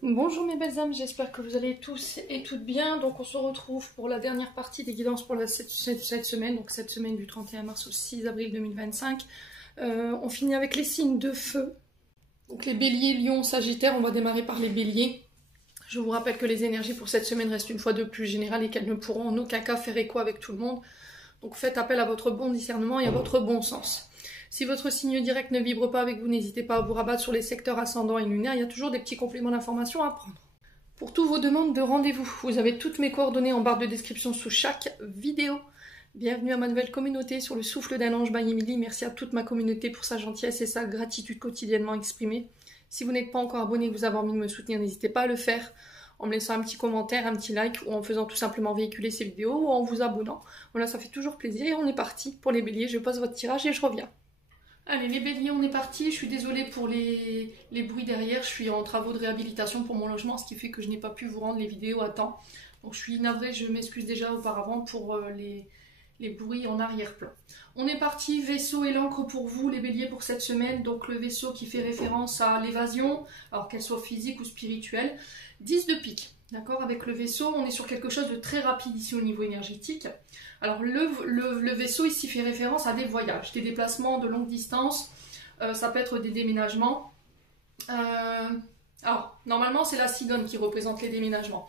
Bonjour mes belles âmes, j'espère que vous allez tous et toutes bien. Donc on se retrouve pour la dernière partie des guidances pour cette semaine, donc cette semaine du 31 mars au 6 avril 2025. On finit avec les signes de feu. Donc les béliers, lions, sagittaires, on va démarrer par les béliers. Je vous rappelle que les énergies pour cette semaine restent une fois de plus générales et qu'elles ne pourront en aucun cas faire écho avec tout le monde. Donc faites appel à votre bon discernement et à votre bon sens. Si votre signe direct ne vibre pas avec vous, n'hésitez pas à vous rabattre sur les secteurs ascendants et lunaires, il y a toujours des petits compléments d'information à prendre. Pour toutes vos demandes de rendez-vous, vous avez toutes mes coordonnées en barre de description sous chaque vidéo. Bienvenue à ma nouvelle communauté sur le souffle d'un ange by Emily. Merci à toute ma communauté pour sa gentillesse et sa gratitude quotidiennement exprimée. Si vous n'êtes pas encore abonné et que vous avez envie de me soutenir, n'hésitez pas à le faire en me laissant un petit commentaire, un petit like ou en faisant tout simplement véhiculer ces vidéos ou en vous abonnant. Voilà, ça fait toujours plaisir et on est parti pour les béliers. Je pose votre tirage et je reviens. Allez les béliers, on est parti. Je suis désolée pour les bruits derrière, je suis en travaux de réhabilitation pour mon logement, ce qui fait que je n'ai pas pu vous rendre les vidéos à temps. Donc je suis navrée, je m'excuse déjà auparavant pour les bruits en arrière-plan. On est parti, vaisseau et l'encre pour vous les béliers pour cette semaine. Donc le vaisseau qui fait référence à l'évasion, alors qu'elle soit physique ou spirituelle. 10 de pique. D'accord, avec le vaisseau, on est sur quelque chose de très rapide ici au niveau énergétique. Alors le vaisseau ici fait référence à des voyages, des déplacements de longue distance, ça peut être des déménagements. Alors normalement c'est la cigogne qui représente les déménagements.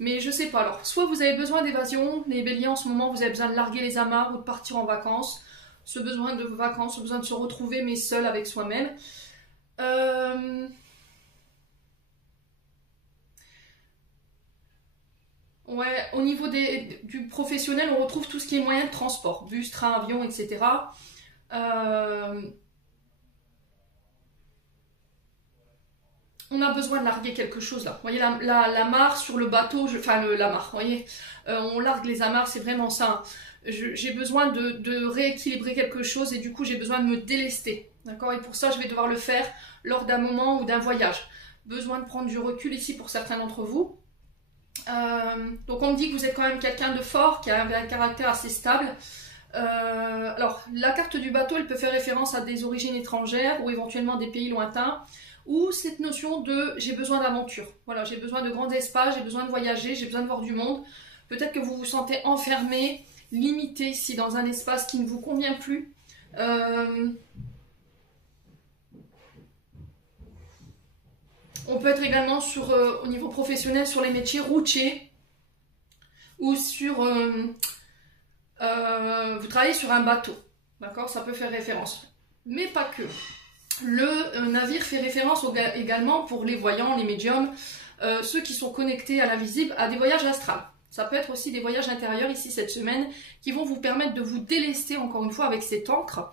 Mais je sais pas, alors soit vous avez besoin d'évasion, les béliers en ce moment vous avez besoin de larguer les amarres ou de partir en vacances. Ce besoin de vacances, ce besoin de se retrouver mais seul avec soi-même. Ouais, au niveau du professionnel, on retrouve tout ce qui est moyen de transport, bus, train, avion, etc. On a besoin de larguer quelque chose là. Vous voyez la mare sur le bateau, la mare, vous voyez, on largue les amarres, c'est vraiment ça. J'ai besoin de rééquilibrer quelque chose et du coup j'ai besoin de me délester. D'accord. Et pour ça, je vais devoir le faire lors d'un moment ou d'un voyage. Besoin de prendre du recul ici pour certains d'entre vous. Donc on me dit que vous êtes quand même quelqu'un de fort, qui a un caractère assez stable. Alors la carte du bateau, elle peut faire référence à des origines étrangères ou éventuellement des pays lointains, ou cette notion de j'ai besoin d'aventure. Voilà, j'ai besoin de grands espaces, j'ai besoin de voyager, j'ai besoin de voir du monde. Peut-être que vous vous sentez enfermé, limité ici dans un espace qui ne vous convient plus. On peut être également sur, au niveau professionnel sur les métiers routiers ou sur... vous travaillez sur un bateau, d'accord, ça peut faire référence. Mais pas que. Le navire fait référence également pour les voyants, les médiums, ceux qui sont connectés à l'invisible, à des voyages astrales. Ça peut être aussi des voyages intérieurs ici cette semaine qui vont vous permettre de vous délester encore une fois avec cette encre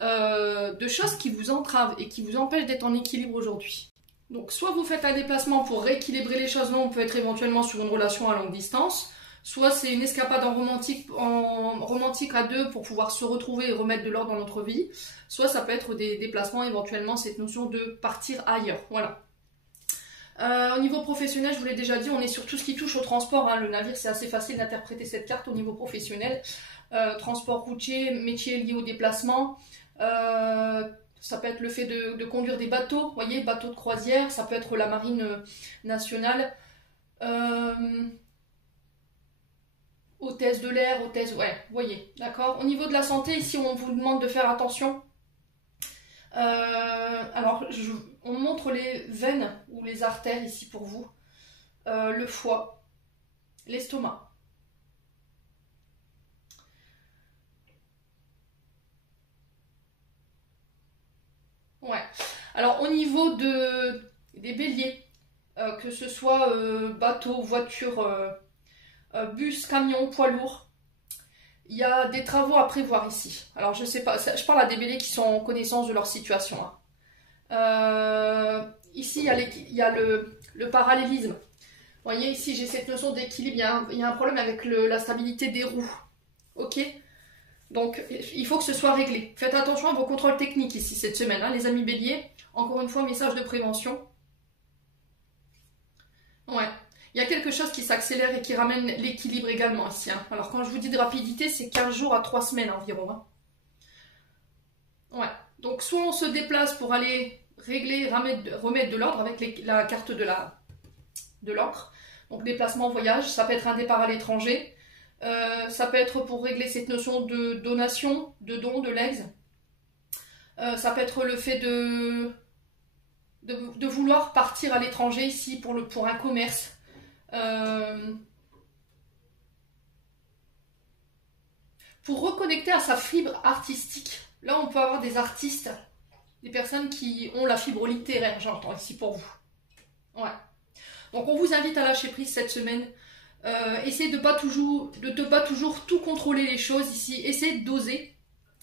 de choses qui vous entravent et qui vous empêchent d'être en équilibre aujourd'hui. Donc soit vous faites un déplacement pour rééquilibrer les choses, là on peut être éventuellement sur une relation à longue distance, soit c'est une escapade en romantique à deux pour pouvoir se retrouver et remettre de l'ordre dans notre vie, soit ça peut être des déplacements, éventuellement cette notion de partir ailleurs, voilà. Au niveau professionnel, je vous l'ai déjà dit, on est sur tout ce qui touche au transport, hein. Le navire, c'est assez facile d'interpréter cette carte au niveau professionnel. Transport routier, métier lié au déplacement, ça peut être le fait de conduire des bateaux, vous voyez, bateaux de croisière, ça peut être la marine nationale, hôtesse de l'air, hôtesse, ouais, vous voyez, d'accord. Au niveau de la santé, ici, on vous demande de faire attention. Alors, on montre les veines ou les artères ici pour vous, le foie, l'estomac. Ouais. Alors au niveau des béliers, que ce soit bateau, voiture, bus, camion, poids lourd, il y a des travaux à prévoir ici. Alors je sais pas, je parle à des béliers qui sont en connaissance de leur situation, hein. Ici il y a le parallélisme. Vous voyez ici j'ai cette notion d'équilibre, il y a un problème avec la stabilité des roues. Ok? Donc, il faut que ce soit réglé. Faites attention à vos contrôles techniques ici cette semaine, hein, les amis béliers. Encore une fois, message de prévention. Ouais. Il y a quelque chose qui s'accélère et qui ramène l'équilibre également ici, hein. Alors, quand je vous dis de rapidité, c'est 15 jours à 3 semaines environ, hein. Ouais. Donc, soit on se déplace pour aller régler, remettre de l'ordre avec la carte de la de l'encre. Donc déplacement, voyage, ça peut être un départ à l'étranger. Ça peut être pour régler cette notion de donation, de don, de legs. Ça peut être le fait de vouloir partir à l'étranger ici pour un commerce. Pour reconnecter à sa fibre artistique. Là, on peut avoir des artistes, des personnes qui ont la fibre littéraire, j'entends ici pour vous. Ouais. Donc, on vous invite à lâcher prise cette semaine. Essayez de ne pas toujours tout contrôler les choses ici. Essayez d'oser.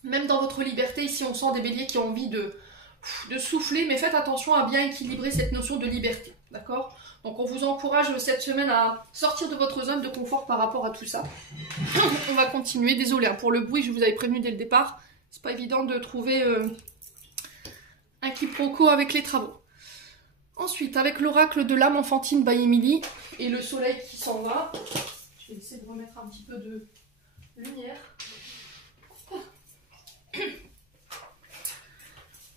Même dans votre liberté, ici, on sent des béliers qui ont envie de souffler, mais faites attention à bien équilibrer cette notion de liberté. D'accord? Donc on vous encourage cette semaine à sortir de votre zone de confort par rapport à tout ça. On va continuer. Désolée hein, pour le bruit, je vous avais prévenu dès le départ. C'est pas évident de trouver un quiproquo avec les travaux. Ensuite, avec l'oracle de l'âme enfantine by Emily et le soleil qui s'en va. Je vais essayer de remettre un petit peu de lumière.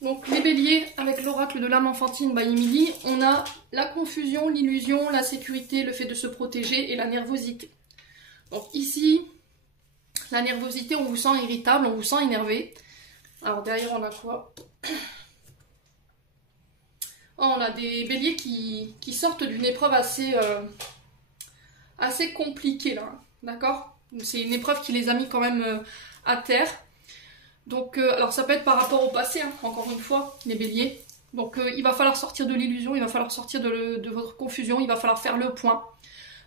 Donc les béliers, avec l'oracle de l'âme enfantine by Emily, on a la confusion, l'illusion, la sécurité, le fait de se protéger et la nervosité. Donc ici, la nervosité, on vous sent irritable, on vous sent énervé. Alors derrière, on a quoi? Oh, on a des béliers qui sortent d'une épreuve assez compliquée là, d'accord? C'est une épreuve qui les a mis quand même à terre. Donc, alors ça peut être par rapport au passé, hein, encore une fois, les béliers. Donc il va falloir sortir de l'illusion, il va falloir sortir de votre confusion, il va falloir faire le point.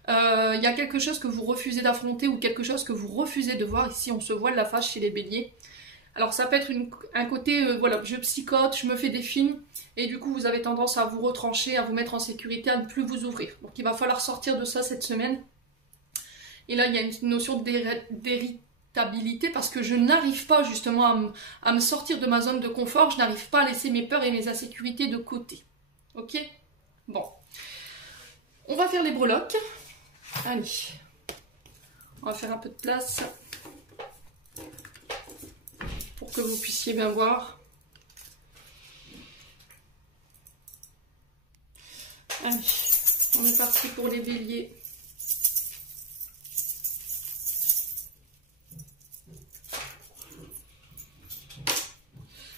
Il y a quelque chose que vous refusez d'affronter ou quelque chose que vous refusez de voir. Ici, on se voile la face chez les béliers. Alors ça peut être un côté, voilà, je psychote, je me fais des films, et du coup vous avez tendance à vous retrancher, à vous mettre en sécurité, à ne plus vous ouvrir. Donc il va falloir sortir de ça cette semaine. Et là, il y a une notion d'irritabilité parce que je n'arrive pas justement à me sortir de ma zone de confort, je n'arrive pas à laisser mes peurs et mes insécurités de côté. Ok? Bon. On va faire les breloques. Allez. On va faire un peu de place pour que vous puissiez bien voir. Allez, on est parti pour les béliers.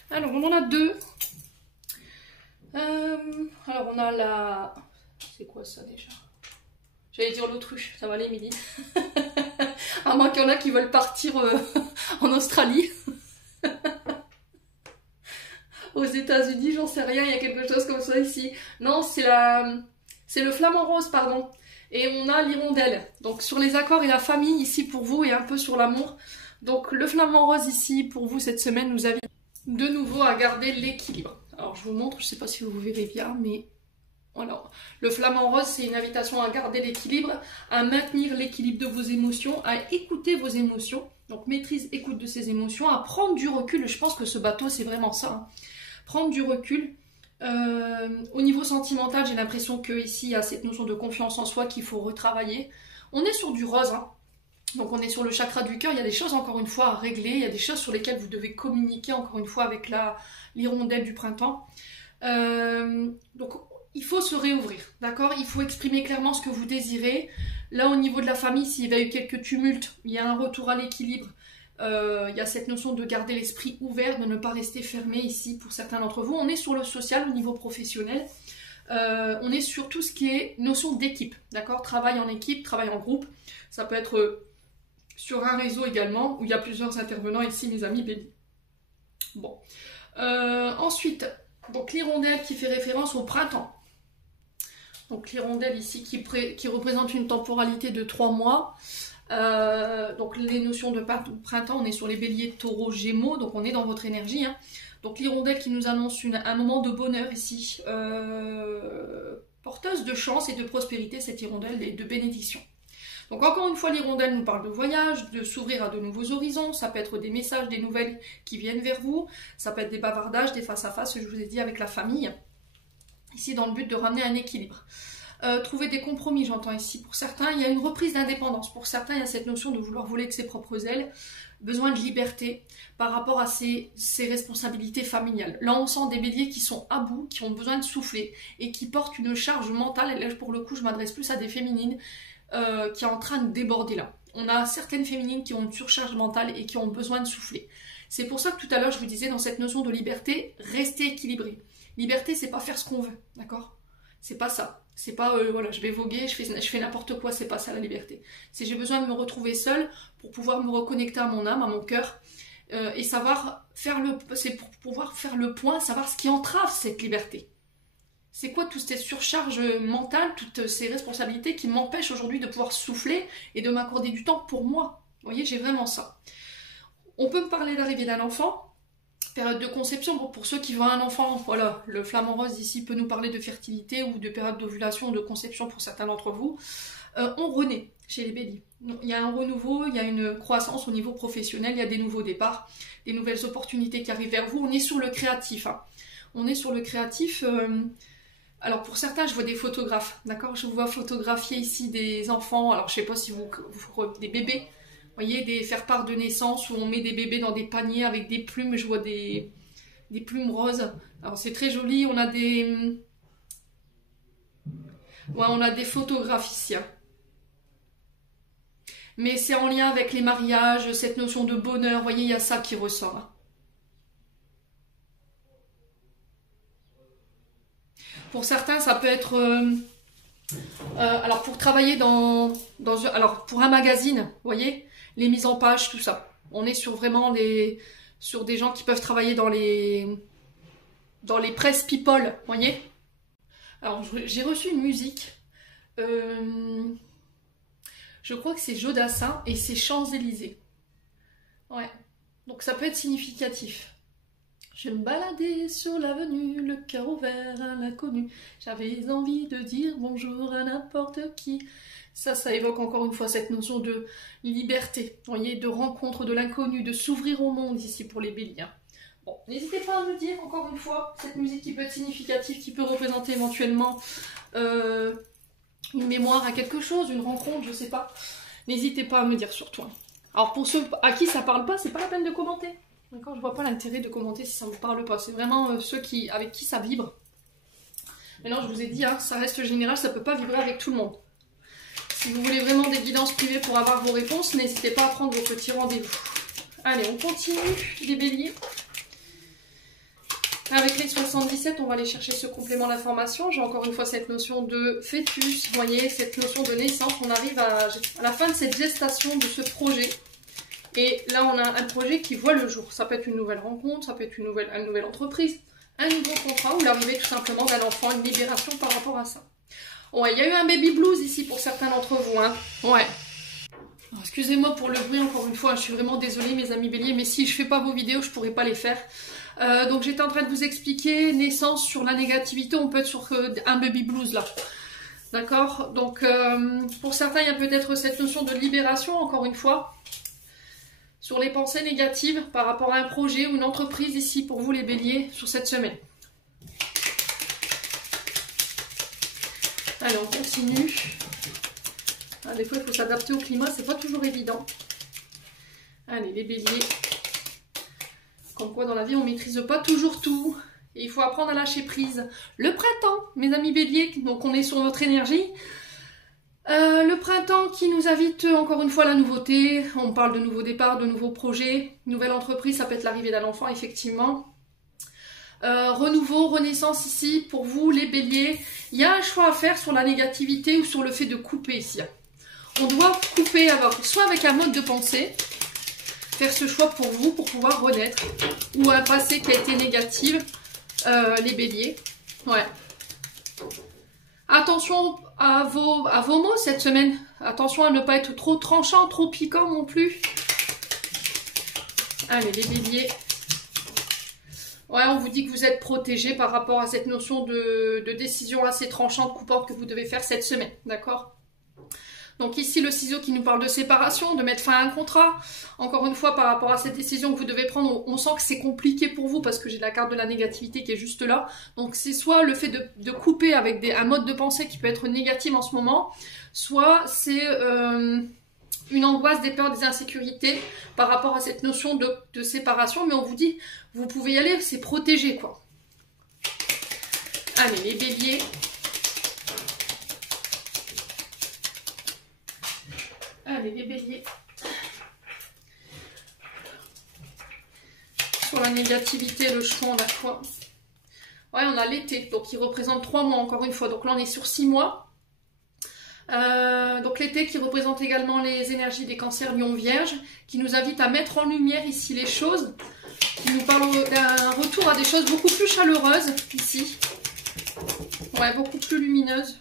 Alors, on en a deux. Alors, on a la... C'est quoi ça déjà? J'allais dire l'autruche, ça va aller, Émilie. À moins qu'il y en a qui veulent partir en Australie. Aux États-Unis, j'en sais rien, il y a quelque chose comme ça ici. Non, c'est le flamant rose, pardon. Et on a l'hirondelle. Donc sur les accords et la famille ici pour vous et un peu sur l'amour. Donc le flamant rose ici pour vous cette semaine nous invite de nouveau à garder l'équilibre. Alors je vous montre, je ne sais pas si vous verrez bien, mais voilà. Le flamant rose, c'est une invitation à garder l'équilibre, à maintenir l'équilibre de vos émotions, à écouter vos émotions. Donc maîtrise, écoute de ces émotions, à prendre du recul. Je pense que ce bateau, c'est vraiment ça. Hein. Prendre du recul. Au niveau sentimental, j'ai l'impression qu'ici, il y a cette notion de confiance en soi qu'il faut retravailler. On est sur du rose, hein. Donc on est sur le chakra du cœur. Il y a des choses, encore une fois, à régler. Il y a des choses sur lesquelles vous devez communiquer, encore une fois, avec l'hirondelle du printemps. Donc il faut se réouvrir, d'accord? Il faut exprimer clairement ce que vous désirez. Là, au niveau de la famille, s'il y a eu quelques tumultes, il y a un retour à l'équilibre. Il y a cette notion de garder l'esprit ouvert, de ne pas rester fermé ici pour certains d'entre vous. On est sur le social au niveau professionnel. On est sur tout ce qui est notion d'équipe, d'accord? Travail en équipe, travail en groupe. Ça peut être sur un réseau également, où il y a plusieurs intervenants ici, mes amis béliers. Bon. Ensuite, donc l'hirondelle qui fait référence au printemps. Donc l'hirondelle ici qui représente une temporalité de 3 mois. Donc les notions de printemps, on est sur les béliers, taureaux, gémeaux, donc on est dans votre énergie. Hein. Donc l'hirondelle qui nous annonce un moment de bonheur ici, porteuse de chance et de prospérité, cette hirondelle, et de bénédiction. Donc encore une fois, l'hirondelle nous parle de voyage, de s'ouvrir à de nouveaux horizons, ça peut être des messages, des nouvelles qui viennent vers vous, ça peut être des bavardages, des face-à-face, je vous ai dit, avec la famille, ici dans le but de ramener un équilibre. trouver des compromis, j'entends ici. Pour certains, il y a une reprise d'indépendance. Pour certains, il y a cette notion de vouloir voler de ses propres ailes. Besoin de liberté par rapport à ses responsabilités familiales. Là, on sent des béliers qui sont à bout, qui ont besoin de souffler et qui portent une charge mentale. Et là, pour le coup, je m'adresse plus à des féminines qui est en train de déborder là. On a certaines féminines qui ont une surcharge mentale et qui ont besoin de souffler. C'est pour ça que tout à l'heure, je vous disais, dans cette notion de liberté, restez équilibré. Liberté, c'est pas faire ce qu'on veut, d'accord? C'est pas ça. C'est pas, voilà, je vais voguer, je fais n'importe quoi, c'est pas ça la liberté. C'est j'ai besoin de me retrouver seule pour pouvoir me reconnecter à mon âme, à mon cœur, et savoir faire c'est pour pouvoir faire le point, savoir ce qui entrave cette liberté. C'est quoi toutes ces surcharges mentales, toutes ces responsabilités qui m'empêchent aujourd'hui de pouvoir souffler et de m'accorder du temps pour moi? Vous voyez, j'ai vraiment ça. On peut me parler d'arrivée d'un enfant. Période de conception, bon, pour ceux qui veulent un enfant, voilà, le flamant rose ici peut nous parler de fertilité ou de période d'ovulation ou de conception pour certains d'entre vous. On renaît chez les béliers. Il y a un renouveau, il y a une croissance au niveau professionnel, il y a des nouveaux départs, des nouvelles opportunités qui arrivent vers vous. On est sur le créatif. Hein. On est sur le créatif. Alors pour certains, je vois des photographes, d'accord? Je vous vois photographier ici des enfants, alors je sais pas si vous des bébés. Vous voyez, faire part de naissance où on met des bébés dans des paniers avec des plumes. Je vois des plumes roses. Alors c'est très joli. On a des photographes ici. Hein. Mais c'est en lien avec les mariages, cette notion de bonheur. Vous voyez, il y a ça qui ressort. Hein. Pour certains, ça peut être... alors pour travailler alors pour un magazine, vous voyez, les mises en page, tout ça. On est sur vraiment sur des gens qui peuvent travailler dans les press people, vous voyez. Alors j'ai reçu une musique, je crois que c'est Jodassin et c'est Champs-Élysées. Ouais, donc ça peut être significatif. Je me baladais sur l'avenue, le cœur ouvert à l'inconnu. J'avais envie de dire bonjour à n'importe qui. Ça évoque encore une fois cette notion de liberté, vous voyez, de rencontre de l'inconnu, de s'ouvrir au monde ici pour les béliers. Bon, n'hésitez pas à me dire, encore une fois, cette musique qui peut être significative, qui peut représenter éventuellement une mémoire à quelque chose, une rencontre, je sais pas. N'hésitez pas à me dire surtout. Alors pour ceux à qui ça parle pas, c'est pas la peine de commenter. D'accord, je vois pas l'intérêt de commenter si ça ne vous parle pas. C'est vraiment ceux avec qui ça vibre. Maintenant, je vous ai dit, hein, ça reste général, ça peut pas vibrer avec tout le monde. Si vous voulez vraiment des guidances privées pour avoir vos réponses, n'hésitez pas à prendre vos petits rendez-vous. Allez, on continue, les béliers. Avec les 77, on va aller chercher ce complément d'information. J'ai encore une fois cette notion de fœtus, vous voyez, cette notion de naissance. On arrive à la fin de cette gestation de ce projet. Et là, on a un projet qui voit le jour. Ça peut être une nouvelle rencontre, ça peut être une nouvelle entreprise, un nouveau contrat ou l'arrivée tout simplement d'un enfant, une libération par rapport à ça. Ouais, il y a eu un baby blues ici pour certains d'entre vous. Hein. Ouais. Excusez-moi pour le bruit encore une fois, je suis vraiment désolée mes amis béliers, mais si je fais pas vos vidéos, je pourrais pas les faire. Donc j'étais en train de vous expliquer, naissance sur la négativité, on peut être sur un baby blues là. D'accord? Donc pour certains, il y a peut-être cette notion de libération, encore une fois, sur les pensées négatives par rapport à un projet ou une entreprise ici pour vous les béliers sur cette semaine. Allez, on continue. Ah, des fois, il faut s'adapter au climat, c'est pas toujours évident. Allez, les béliers. Comme quoi, dans la vie, on maîtrise pas toujours tout. Et il faut apprendre à lâcher prise. Le printemps, mes amis béliers, donc on est sur notre énergie. Le printemps qui nous invite encore une fois à la nouveauté. On parle de nouveaux départs, de nouveaux projets. Nouvelle entreprise, ça peut être l'arrivée d'un enfant, effectivement. Renouveau, renaissance ici, pour vous les béliers, il y a un choix à faire sur la négativité ou sur le fait de couper ici. On doit couper soit avec un mode de pensée, faire ce choix pour vous, pour pouvoir renaître, ou un passé qui a été négatif, les béliers. Ouais. Attention à vos mots cette semaine, attention à ne pas être trop tranchant, trop piquant non plus. Allez les béliers. Ouais, on vous dit que vous êtes protégé par rapport à cette notion de décision assez tranchante, coupante que vous devez faire cette semaine, d'accord? Donc ici, le ciseau qui nous parle de séparation, de mettre fin à un contrat. Encore une fois, par rapport à cette décision que vous devez prendre, on sent que c'est compliqué pour vous parce que j'ai la carte de la négativité qui est juste là. Donc c'est soit le fait de couper avec un mode de pensée qui peut être négatif en ce moment, soit c'est une angoisse, des peurs, des insécurités par rapport à cette notion de séparation. Mais on vous dit, vous pouvez y aller, c'est protégé, quoi. Allez, les béliers. Allez, les béliers. Sur la négativité, le choix, on a quoi? Ouais, on a l'été, donc il représente 3 mois encore une fois. Donc là, on est sur 6 mois. Donc l'été qui représente également les énergies des cancers lion vierge, qui nous invite à mettre en lumière ici les choses, qui nous parle d'un retour à des choses beaucoup plus chaleureuses ici. Ouais, beaucoup plus lumineuses.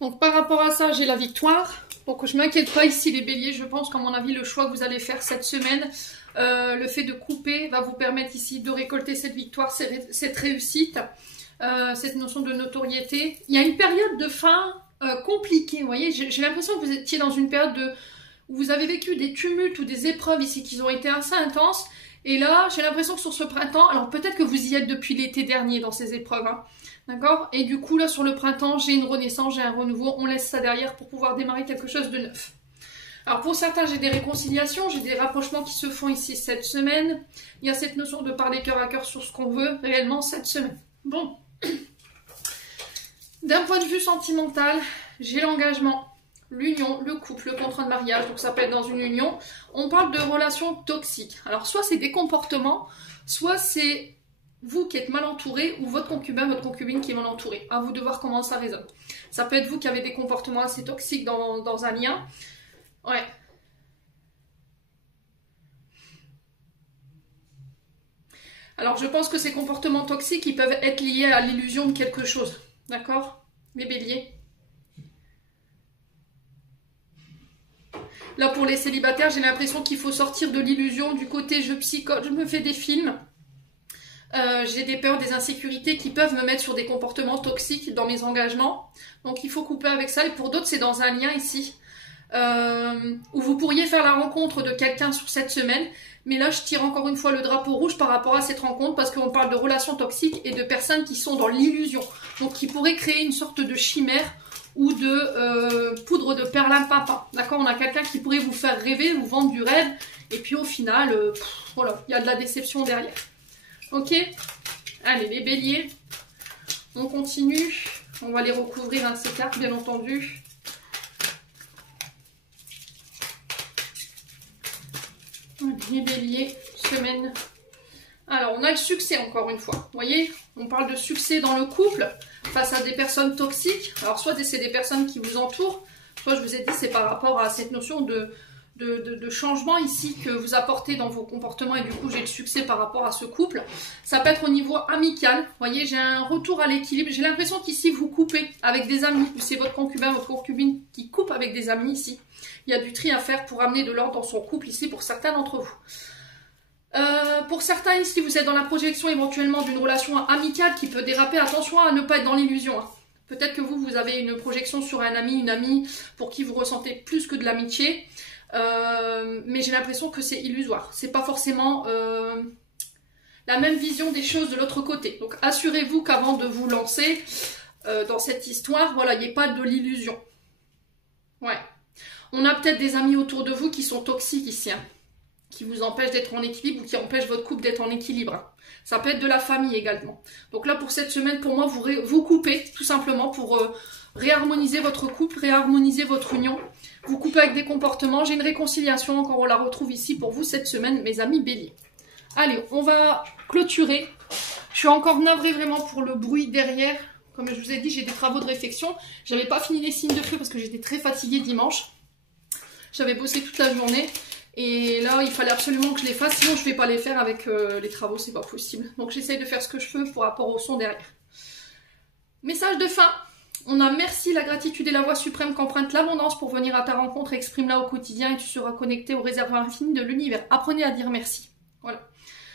Donc par rapport à ça, j'ai la victoire. Donc je ne m'inquiète pas ici les béliers, je pense qu'à mon avis le choix que vous allez faire cette semaine, le fait de couper va vous permettre ici de récolter cette victoire, cette réussite, cette notion de notoriété. Il y a une période de fin compliquée, vous voyez, j'ai l'impression que vous étiez dans une période où vous avez vécu des tumultes ou des épreuves ici qui ont été assez intenses. Et là, j'ai l'impression que sur ce printemps, alors peut-être que vous y êtes depuis l'été dernier dans ces épreuves, hein, d'accord? Et du coup, là, sur le printemps, j'ai une renaissance, j'ai un renouveau, on laisse ça derrière pour pouvoir démarrer quelque chose de neuf. Alors pour certains, j'ai des réconciliations, j'ai des rapprochements qui se font ici cette semaine. Il y a cette notion de parler cœur à cœur sur ce qu'on veut réellement cette semaine. Bon. D'un point de vue sentimental, j'ai l'engagement. L'union, le couple, le contrat de mariage, donc ça peut être dans une union. On parle de relations toxiques. Alors soit c'est des comportements, soit c'est vous qui êtes mal entouré ou votre concubin, votre concubine qui est mal entouré. À vous de voir comment ça résonne. Ça peut être vous qui avez des comportements assez toxiques dans un lien. Ouais. Alors je pense que ces comportements toxiques, ils peuvent être liés à l'illusion de quelque chose. D'accord? Les béliers. Là, pour les célibataires, j'ai l'impression qu'il faut sortir de l'illusion du côté je psychote, je me fais des films. J'ai des peurs, des insécurités qui peuvent me mettre sur des comportements toxiques dans mes engagements. Donc, il faut couper avec ça. Et pour d'autres, c'est dans un lien ici. Où vous pourriez faire la rencontre de quelqu'un sur cette semaine. Mais là, je tire encore une fois le drapeau rouge par rapport à cette rencontre parce qu'on parle de relations toxiques et de personnes qui sont dans l'illusion. Donc, qui pourraient créer une sorte de chimère ou de poudre de perlimpinpin. D'accord? On a quelqu'un qui pourrait vous faire rêver, vous vendre du rêve, et puis au final, voilà, il y a de la déception derrière. Ok? Allez, les béliers, on continue. On va les recouvrir un de ces cartes, bien entendu. Allez, les béliers, semaine. Alors, on a le succès encore une fois. Vous voyez? On parle de succès dans le couple face à des personnes toxiques. Alors, soit c'est des personnes qui vous entourent, soit je vous ai dit, c'est par rapport à cette notion de changement ici que vous apportez dans vos comportements et du coup, j'ai le succès par rapport à ce couple. Ça peut être au niveau amical. Vous voyez, j'ai un retour à l'équilibre. J'ai l'impression qu'ici, vous coupez avec des amis. C'est votre concubin, votre concubine qui coupe avec des amis ici. Il y a du tri à faire pour amener de l'ordre dans son couple ici pour certains d'entre vous. Pour certains ici, vous êtes dans la projection éventuellement d'une relation amicale qui peut déraper. Attention à ne pas être dans l'illusion. Hein. Peut-être que vous avez une projection sur un ami, une amie pour qui vous ressentez plus que de l'amitié. Mais j'ai l'impression que c'est illusoire. C'est pas forcément la même vision des choses de l'autre côté. Donc assurez-vous qu'avant de vous lancer dans cette histoire, voilà, il n'y ait pas de l'illusion. Ouais. On a peut-être des amis autour de vous qui sont toxiques ici. Hein, qui vous empêche d'être en équilibre ou qui empêche votre couple d'être en équilibre. Ça peut être de la famille également. Donc là, pour cette semaine, pour moi, vous coupez tout simplement pour réharmoniser votre couple, réharmoniser votre union. Vous coupez avec des comportements. J'ai une réconciliation, encore on la retrouve ici pour vous cette semaine, mes amis béliers. Allez, on va clôturer. Je suis encore navrée vraiment pour le bruit derrière. Comme je vous ai dit, j'ai des travaux de réflexion. Je n'avais pas fini les signes de feu parce que j'étais très fatiguée dimanche. J'avais bossé toute la journée. Et là, il fallait absolument que je les fasse, sinon je ne vais pas les faire avec les travaux, c'est pas possible. Donc j'essaye de faire ce que je peux pour rapport au son derrière. Message de fin. On a merci, la gratitude et la voix suprême qu'emprunte l'abondance pour venir à ta rencontre. Exprime-la au quotidien et tu seras connecté au réservoir infini de l'univers. Apprenez à dire merci. Voilà.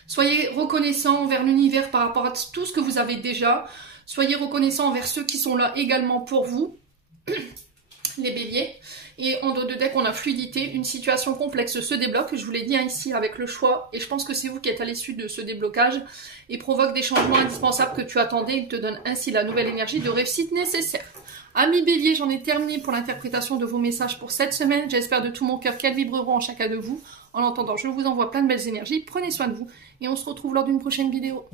Soyez reconnaissant envers l'univers par rapport à tout ce que vous avez déjà. Soyez reconnaissant envers ceux qui sont là également pour vous. les béliers. Et en dos de deck, on a fluidité, une situation complexe se débloque, je vous l'ai dit ici avec le choix, et je pense que c'est vous qui êtes à l'issue de ce déblocage, et provoque des changements indispensables que tu attendais, il te donne ainsi la nouvelle énergie de réussite nécessaire. Amis bélier, j'en ai terminé pour l'interprétation de vos messages pour cette semaine, j'espère de tout mon cœur qu'elles vibreront en chacun de vous. En attendant, je vous envoie plein de belles énergies, prenez soin de vous, et on se retrouve lors d'une prochaine vidéo.